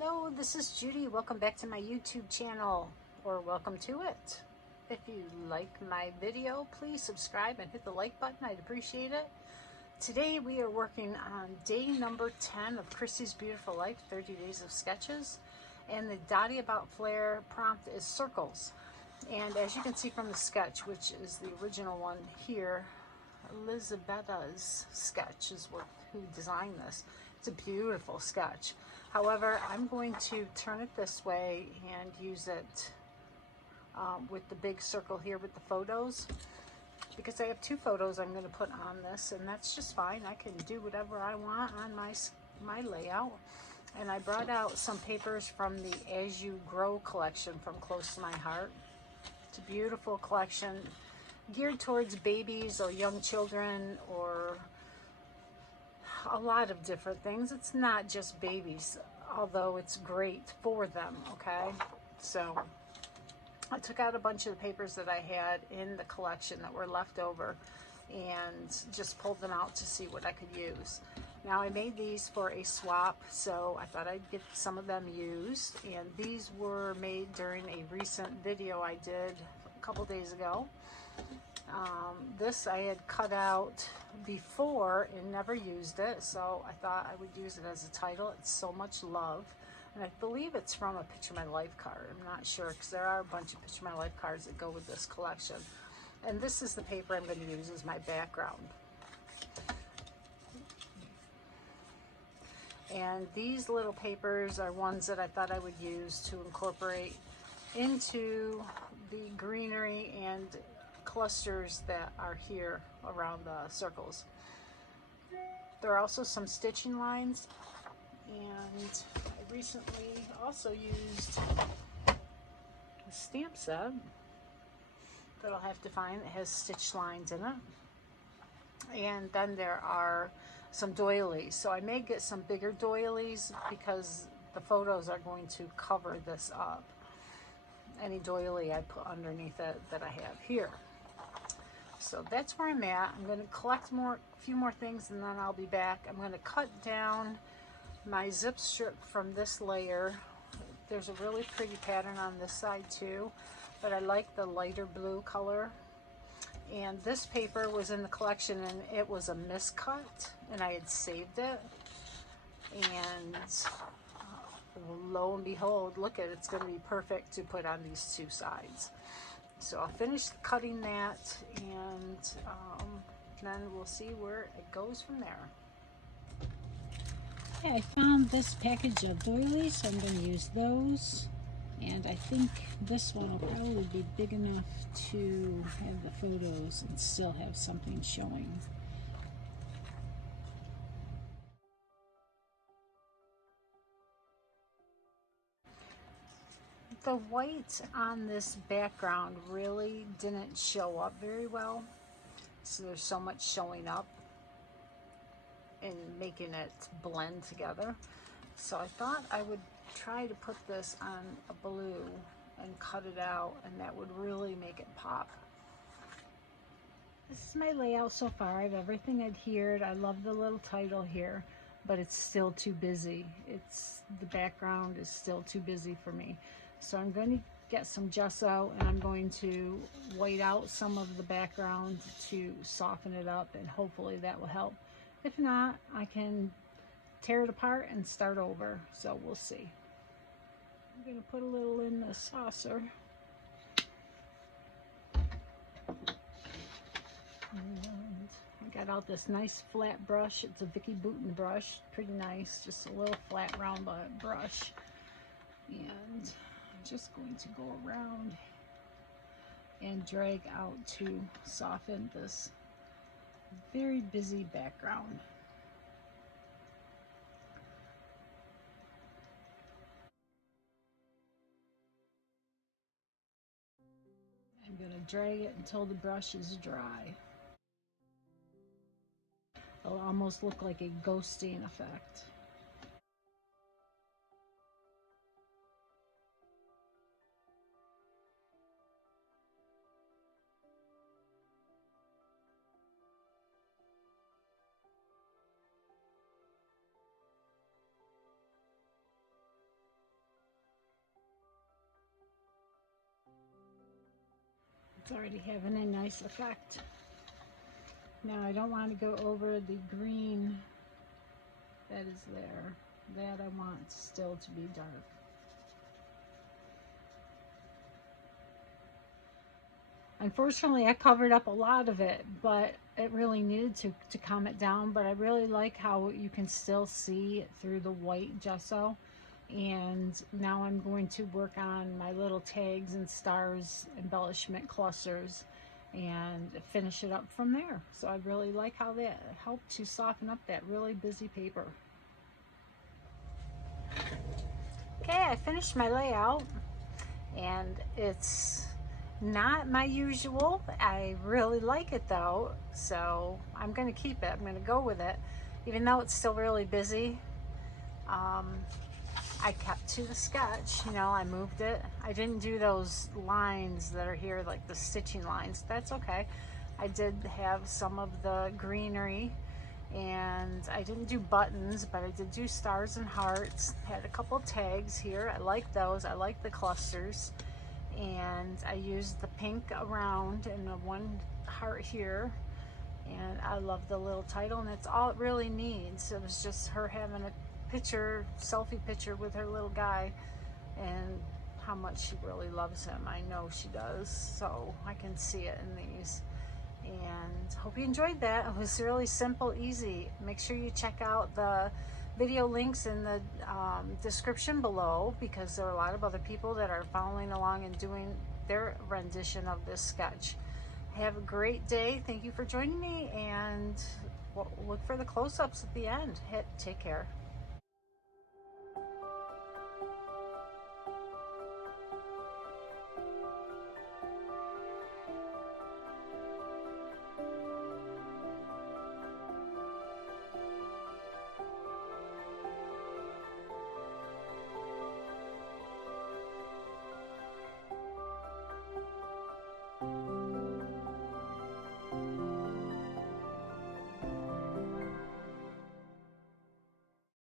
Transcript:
Hello, this is Judy. Welcome back to my YouTube channel, or welcome to it. If you like my video, please subscribe and hit the like button. I'd appreciate it. Today we are working on day number 10 of Chrissy's Beautiful Life, 30 Days of Sketches. And the Dottie About Flair prompt is circles. And as you can see from the sketch, which is the original one here, Elizabetta's sketch is who designed this. It's a beautiful sketch. However, I'm going to turn it this way and use it with the big circle here with the photos, because I have two photos I'm going to put on this, and that's just fine. I can do whatever I want on my layout. And I brought out some papers from the As You Grow collection from Close to My Heart. It's a beautiful collection geared towards babies or young children, or a lot of different things. It's not just babies, although it's great for them, okay? So I took out a bunch of the papers that I had in the collection that were left over and just pulled them out to see what I could use. Now I made these for a swap, so I thought I'd get some of them used, and these were made during a recent video I did a couple days ago. This I had cut out before and never used it, so I thought I would use it as a title. It's So Much Love, and I believe it's from a Picture My Life card. I'm not sure, because there are a bunch of Picture My Life cards that go with this collection. And this is the paper I'm going to use as my background. And these little papers are ones that I thought I would use to incorporate into the greenery and clusters that are here around the circles. There are also some stitching lines, and I recently also used a stamp set that I'll have to find that has stitch lines in it. And then there are some doilies. So I may get some bigger doilies because the photos are going to cover this up. Any doily I put underneath it that I have here. So that's where I'm at. I'm going to collect a few more things, and then I'll be back. I'm going to cut down my zip strip from this layer. There's a really pretty pattern on this side too, but I like the lighter blue color. And this paper was in the collection, and it was a miscut, and I had saved it. And lo and behold, look at it, it's going to be perfect to put on these two sides. So I'll finish cutting that, and then we'll see where it goes from there. Okay, I found this package of doilies, so I'm going to use those. And I think this one will probably be big enough to have the photos and still have something showing. The white on this background really didn't show up very well, so there's so much showing up and making it blend together. So I thought I would try to put this on a blue and cut it out, and that would really make it pop. This is my layout so far. I have everything adhered. I love the little title here, but it's still too busy. The background is still too busy for me. So I'm going to get some gesso, and I'm going to white out some of the background to soften it up, and hopefully that will help. If not, I can tear it apart and start over. So we'll see. I'm going to put a little in the saucer. And I got out this nice flat brush. It's a Vicky Bouton brush. Pretty nice. Just a little flat round brush. And I'm just going to go around and drag out to soften this very busy background. I'm going to drag it until the brush is dry. It'll almost look like a ghosting effect. It's already having a nice effect. Now I don't want to go over the green that is there. That I want still to be dark. Unfortunately, I covered up a lot of it, but it really needed to calm it down. But I really like how you can still see through the white gesso. And now I'm going to work on my little tags and stars embellishment clusters and finish it up from there. So I really like how that helped to soften up that really busy paper. Okay, I finished my layout, and it's not my usual. I really like it though, so I'm going to keep it. I'm going to go with it, even though it's still really busy. I kept to the sketch, you know, I moved it. I didn't do those lines that are here, like the stitching lines. That's okay. I did have some of the greenery, and I didn't do buttons, but I did do stars and hearts. Had a couple tags here. I like those. I like the clusters. And I used the pink around and the one heart here. And I love the little title, and it's all it really needs. It was just her having a picture, selfie picture with her little guy, and how much she really loves him. I know she does, so I can see it in these. And hope you enjoyed that. It was really simple, easy. Make sure you check out the video links in the description below, because there are a lot of other people that are following along and doing their rendition of this sketch. Have a great day. Thank you for joining me, and look for the close-ups at the end. Take care.